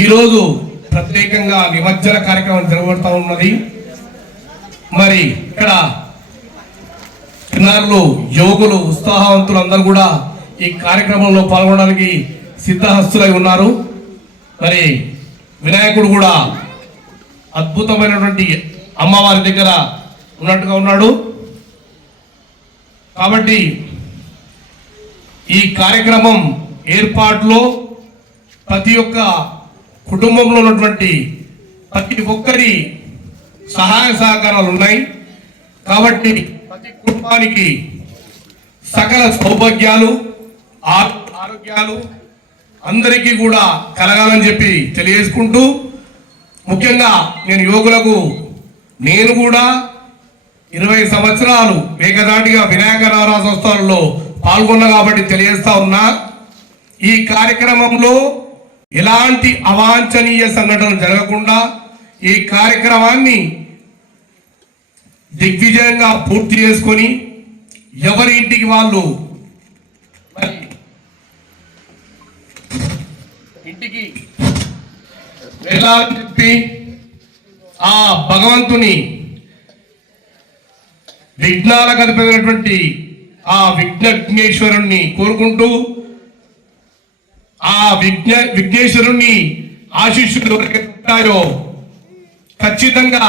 ఈరోజు ప్రత్యేకంగా నిమజ్జన కార్యక్రమం జరగబడతా ఉన్నది. మరి ఇక్కడ చిన్నారులు యువకులు ఉత్సాహవంతులు అందరూ కూడా ఈ కార్యక్రమంలో పాల్గొనడానికి సిద్ధహస్తులై ఉన్నారు. మరి వినాయకుడు కూడా అద్భుతమైనటువంటి అమ్మవారి దగ్గర ఉన్నట్టుగా ఉన్నాడు. కాబట్టి ఈ కార్యక్రమం ఏర్పాటులో ప్రతి ఒక్క కుటుంబంలో ఉన్నటువంటి ప్రతి ఒక్కరి సహాయ సహకారాలు ఉన్నాయి. కాబట్టి ప్రతి కుటుంబానికి సకల సౌభాగ్యాలు ఆరోగ్యాలు అందరికీ కూడా కలగాలని చెప్పి తెలియజేసుకుంటూ ముఖ్యంగా నేను యువకులకు నేను కూడా ఇరవై సంవత్సరాలు మేకదాటిగా వినాయక నవరాసోత్సవాల్లో పాల్గొన్నా కాబట్టి తెలియజేస్తా ఉన్నా ఈ కార్యక్రమంలో ఎలాంటి అవాంఛనీయ సంఘటనలు జరగకుండా ఈ కార్యక్రమాన్ని దిగ్విజయంగా పూర్తి చేసుకొని ఎవరి ఇంటికి వాళ్ళు ఇంటికి వెళ్ళాలని ఆ భగవంతుని విఘ్నాలకు అధిపతినటువంటి ఆ విఘ్నజ్ఞేశ్వరుణ్ణి కోరుకుంటూ ఆ విఘ్న విఘ్నేశ్వరుణ్ణి ఆశీస్సులు ఎవరికైతే ఖచ్చితంగా